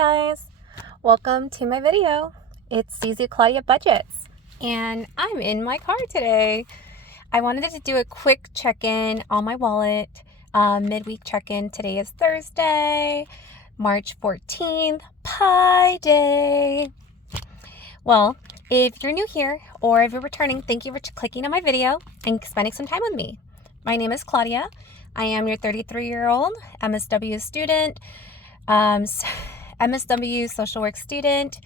guys, welcome to my video. It's CZ Claudia Budgets and I'm in my car today. I wanted to do a quick check-in on my wallet, midweek check-in. Today is Thursday, March 14th, Pi Day. Well, if you're new here or if you're returning, thank you for clicking on my video and spending some time with me. My name is Claudia. I am your 33-year-old MSW student, MSW social work student,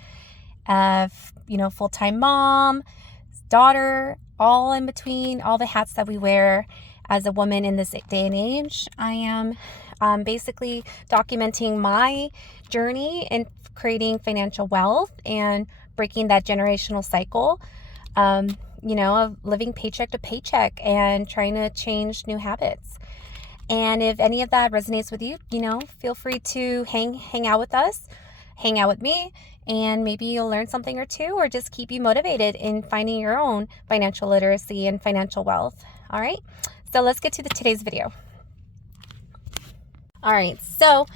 full-time mom, daughter, all in between, all the hats that we wear as a woman in this day and age. I am basically documenting my journey in creating financial wealth and breaking that generational cycle, of living paycheck to paycheck and trying to change new habits. And if any of that resonates with you, feel free to hang out with us, hang out with me, and maybe you'll learn something or two, or just keep you motivated in finding your own financial literacy and financial wealth. All right, so let's get to today's video. All right, so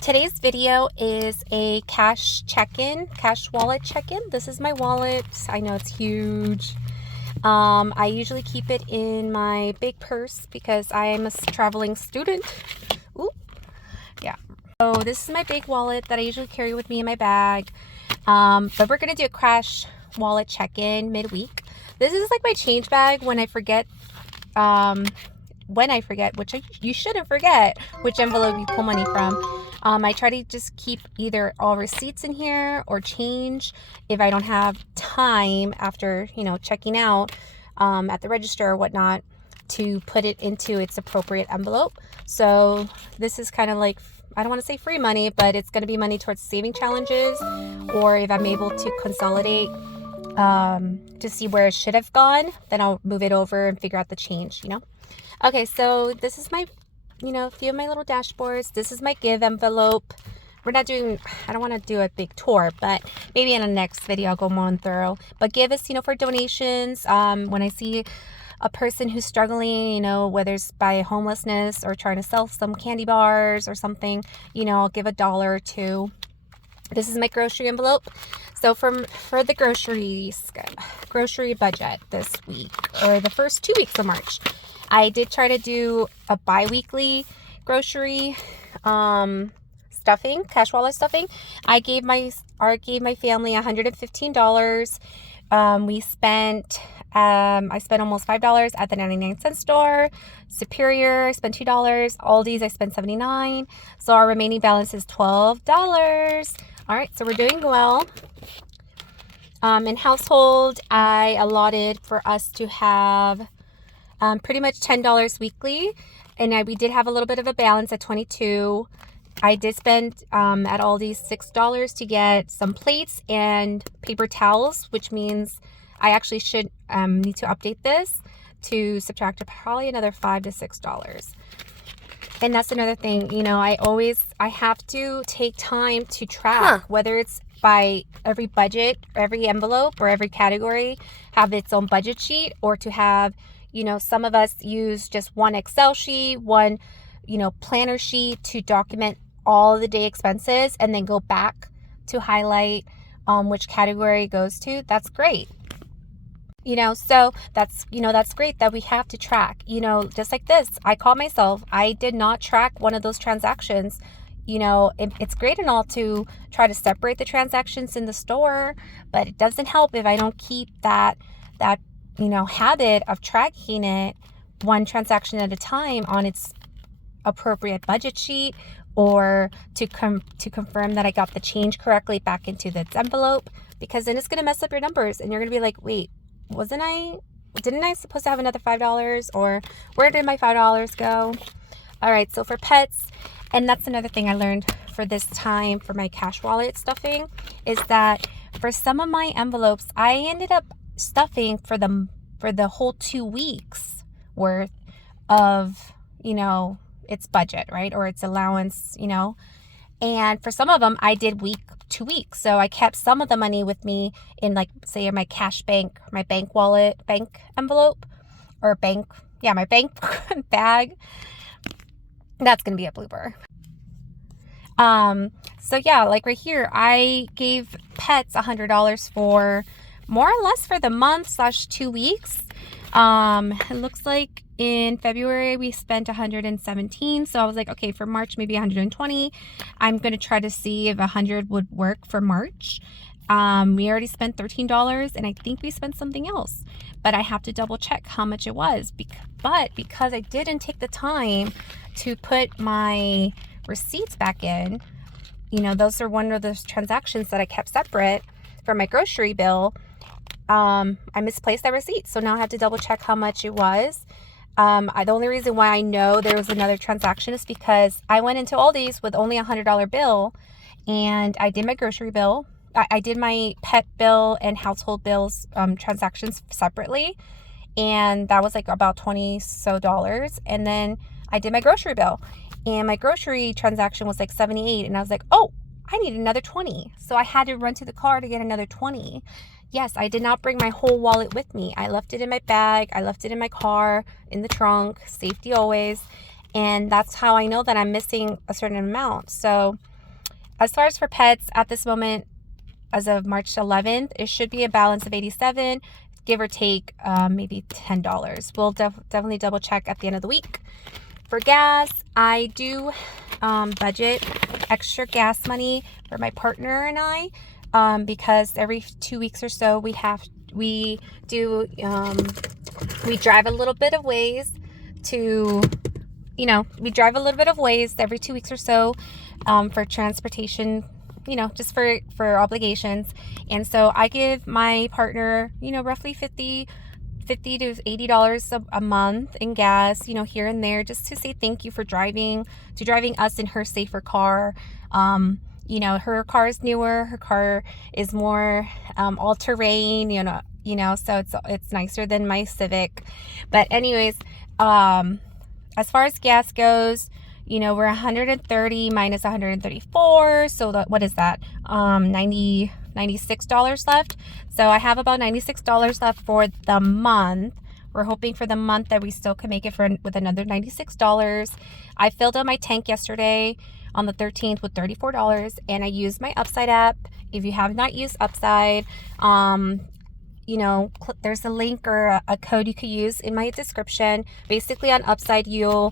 today's video is a cash wallet check-in. This is my wallet. I know it's huge. I usually keep it in my big purse because I am a traveling student. Ooh, yeah. So this is my big wallet that I usually carry with me in my bag. But we're going to do a cash wallet check-in midweek. This is like my change bag when I forget, which you shouldn't forget, which envelope you pull money from. I try to just keep either all receipts in here or change if I don't have time after, checking out at the register or whatnot to put it into its appropriate envelope. So this is kind of like, I don't want to say free money, but it's going to be money towards saving challenges, or if I'm able to consolidate to see where it should have gone, then I'll move it over and figure out the change, Okay, so this is my a few of my little dashboards. This is my give envelope. I don't want to do a big tour, but maybe in the next video I'll go more thorough. But give is, for donations. When I see a person who's struggling, whether it's by homelessness or trying to sell some candy bars or something, I'll give $1 or $2. This is my grocery envelope. So for the grocery budget this week, or the first 2 weeks of March, I did try to do a bi-weekly grocery stuffing, cash wallet stuffing. I gave my family $115. I spent almost $5 at the 99-cent store. Superior, I spent $2. Aldi's, I spent $79. So our remaining balance is $12. All right, so we're doing well. In household, I allotted for us to have pretty much $10 weekly, and we did have a little bit of a balance at $22. I did spend at Aldi's $6 to get some plates and paper towels, which means I actually should need to update this to subtract probably another $5 to $6. And that's another thing, I have to take time to track whether it's by every budget, every envelope, or every category have its own budget sheet, or to have, some of us use just one Excel sheet, one, planner sheet to document all the day expenses and then go back to highlight which category it goes to. That's great. So that's great that we have to track, just like this. I caught myself. I did not track one of those transactions. It's great and all to try to separate the transactions in the store, but it doesn't help if I don't keep that habit of tracking it one transaction at a time on its appropriate budget sheet, or to confirm that I got the change correctly back into the envelope, because then it's going to mess up your numbers and you're going to be like, wait, didn't I supposed to have another $5, or where did my $5 go? All right, so for pets, and that's another thing I learned for this time for my cash wallet stuffing, is that for some of my envelopes, I ended up stuffing for the whole 2 weeks worth of, its budget, right? Or its allowance, and for some of them I did week to week. So I kept some of the money with me in, like, say, my cash bank, my bank wallet, bank envelope, or my bank bag. That's going to be a blooper. So yeah, like right here, I gave pets $100 for more or less for the month slash 2 weeks. It looks like in February we spent 117. So I was like, okay, for March, maybe 120. I'm going to try to see if 100 would work for March. We already spent $13 and I think we spent something else, but I have to double check how much it was. But because I didn't take the time to put my receipts back in, you know, those are one of those transactions that I kept separate for my grocery bill. I misplaced that receipt. So now I have to double check how much it was. The only reason why I know there was another transaction is because I went into Aldi's with only $100 bill and I did my grocery bill. I did my pet bill and household bills transactions separately. And that was like about $20 so. And then I did my grocery bill. And my grocery transaction was like 78. And I was like, oh, I need another 20. So I had to run to the car to get another 20. Yes, I did not bring my whole wallet with me. I left it in my bag. I left it in my car, in the trunk, safety always. And that's how I know that I'm missing a certain amount. So as far as for pets at this moment, as of March 11th, it should be a balance of 87, give or take maybe $10. We'll definitely double check at the end of the week. For gas, I do budget extra gas money for my partner and I, because every 2 weeks or so we drive a little bit of ways to, you know, we drive a little bit of ways every 2 weeks or so for transportation, you know, just for obligations. And so I give my partner, you know, roughly $50 to $80 a month in gas, you know, here and there, just to say thank you for driving us in her safer car. You know, her car is newer, her car is more all-terrain, you know, so it's nicer than my Civic. But anyways, as far as gas goes, you know, we're 130 minus 134, so what is that? $96 left. So I have about $96 left for the month. We're hoping for the month that we still can make it with another $96. I filled up my tank yesterday on the 13th with $34, and I used my Upside app. If you have not used Upside, you know, there's a link or a code you could use in my description. Basically on Upside, you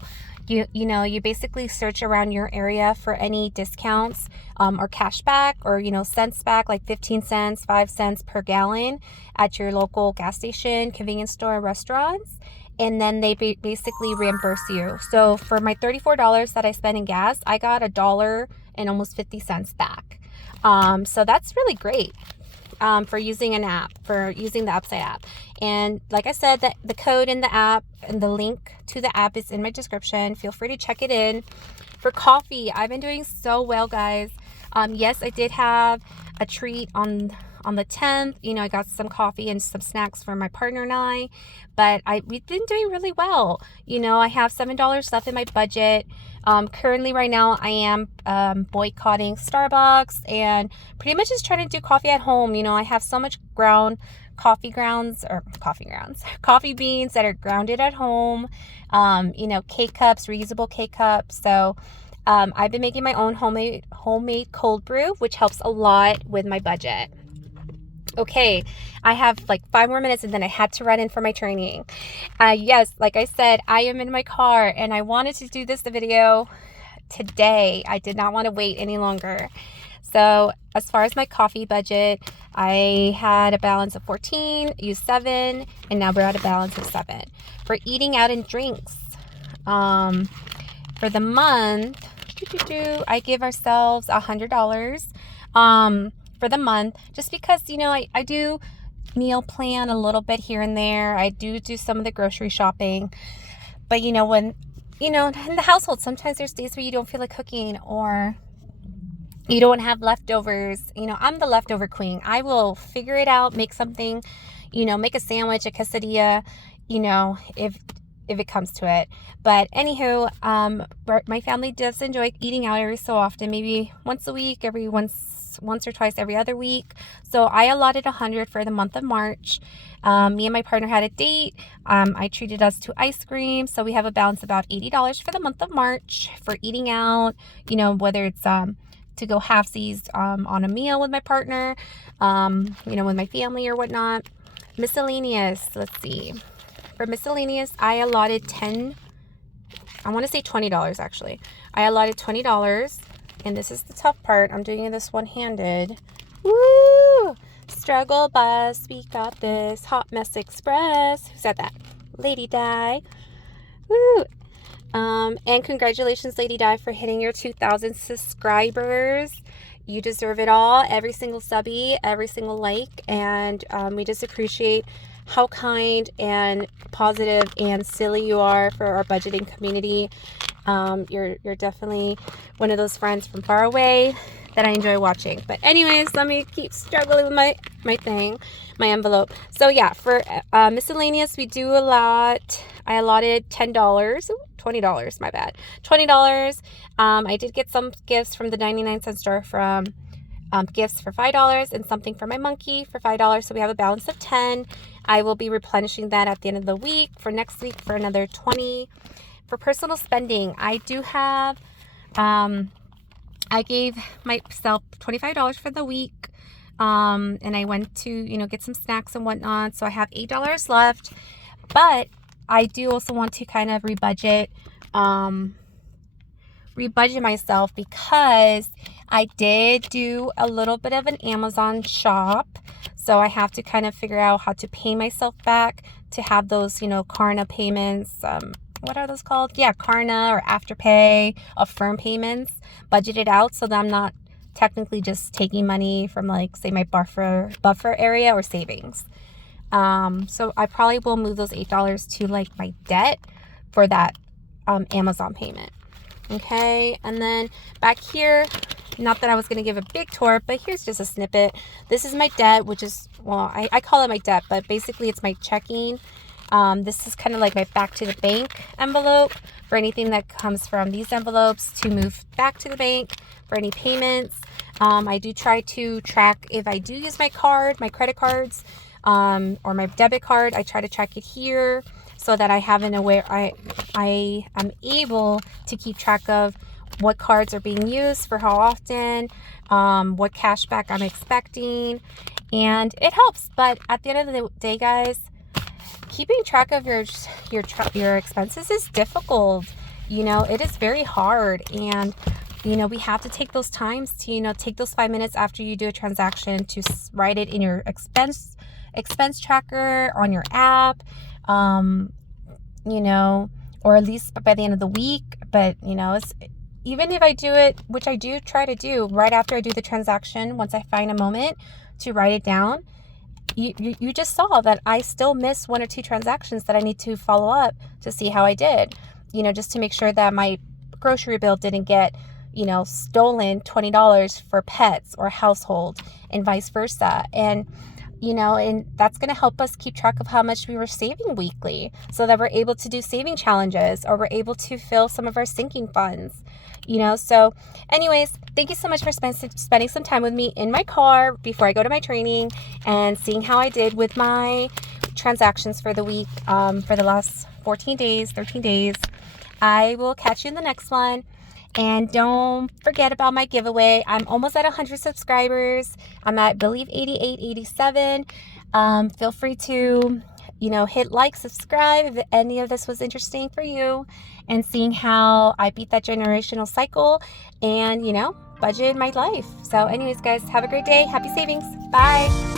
basically search around your area for any discounts or cash back or, you know, cents back, like 15 cents, 5 cents per gallon at your local gas station, convenience store, restaurants. And then they basically reimburse you. So for my $34 that I spent in gas, I got $1 and almost 50 cents back. So that's really great. For using an app, for using the Upside app. And like I said, the code in the app and the link to the app is in my description. Feel free to check it in. For coffee, I've been doing so well, guys. Yes, I did have a treat on the 10th. You know, I got some coffee and some snacks for my partner and I, but we've been doing really well. You know, I have $7 left in my budget. Currently right now I am boycotting Starbucks and pretty much just trying to do coffee at home. You know, I have so much coffee beans that are grounded at home. You know, K-cups, reusable K-cups. So I've been making my own homemade cold brew, which helps a lot with my budget. Okay, I have like 5 more minutes and then I had to run in for my training. Yes, like I said, I am in my car and I wanted to do this video today. I did not want to wait any longer. So as far as my coffee budget, I had a balance of 14, used 7, and now we're at a balance of 7. For eating out and drinks, for the month, I give ourselves $100. For the month, just because, you know, I do meal plan a little bit here and there. I do some of the grocery shopping, but you know, when, you know, in the household, sometimes there's days where you don't feel like cooking or you don't have leftovers. You know, I'm the leftover queen. I will figure it out, make something, you know, make a sandwich, a quesadilla, you know, if it comes to it. But anywho, my family does enjoy eating out every so often, maybe once a week, once or twice every other week. So I allotted 100 for the month of March. Me and my partner had a date. I treated us to ice cream. So we have a balance of about $80 for the month of March for eating out, you know, whether it's to go halfsies on a meal with my partner, you know, with my family or whatnot. Miscellaneous, let's see. For miscellaneous, I allotted $20 actually. I allotted $20, and this is the tough part. I'm doing this one-handed. Woo! Struggle bus, we got this. Hot Mess Express. Who said that? Lady Di. Woo! And congratulations, Lady Di, for hitting your 2,000 subscribers. You deserve it all. Every single subby, every single like, and we just appreciate how kind and positive and silly you are for our budgeting community. You're definitely one of those friends from far away that I enjoy watching. But anyways, let me keep struggling with my envelope. So yeah, for miscellaneous, we do I allotted $20, my bad. $20. I did get some gifts from the 99-cent store from gifts for $5 and something for my monkey for $5. So we have a balance of 10. I will be replenishing that at the end of the week for next week for another 20. For personal spending, I do have, I gave myself $25 for the week. And I went to, you know, get some snacks and whatnot. So I have $8 left, but I do also want to kind of rebudget myself, because I did do a little bit of an Amazon shop. So I have to kind of figure out how to pay myself back to have those, you know, Klarna payments. What are those called? Yeah, Klarna or Afterpay, Affirm payments budgeted out, so that I'm not technically just taking money from, like, say, my buffer area or savings. So I probably will move those $8 to, like, my debt for that Amazon payment. Okay, and then back here, not that I was going to give a big tour, but here's just a snippet. This is my debt, which is, well, I call it my debt, but basically it's my checking. This is kind of like my back to the bank envelope for anything that comes from these envelopes to move back to the bank for any payments. I do try to track if I do use my credit cards, or my debit card. I try to track it here so that I have I am able to keep track of what cards are being used for how often, what cash back I'm expecting, and it helps. But at the end of the day, guys, keeping track of your expenses is difficult. You know, it is very hard, and you know, we have to take those times to, you know, take those 5 minutes after you do a transaction to write it in your expense tracker on your app, you know, or at least by the end of the week. But you know, even if I do it, which I do try to do right after I do the transaction, once I find a moment to write it down, you just saw that I still miss 1 or 2 transactions that I need to follow up to see how I did, you know, just to make sure that my grocery bill didn't get, you know, stolen $20 for pets or household, and vice versa. And you know, and that's going to help us keep track of how much we were saving weekly, so that we're able to do saving challenges, or we're able to fill some of our sinking funds, you know. So anyways, thank you so much for spending some time with me in my car before I go to my training, and seeing how I did with my transactions for the week, for the last 13 days. I will catch you in the next one. And don't forget about my giveaway. I'm almost at 100 subscribers. I'm at, I believe, 88, 87. Feel free to, you know, hit like, subscribe if any of this was interesting for you, and seeing how I beat that generational cycle and, you know, budget my life. So anyways, guys, have a great day. Happy savings. Bye.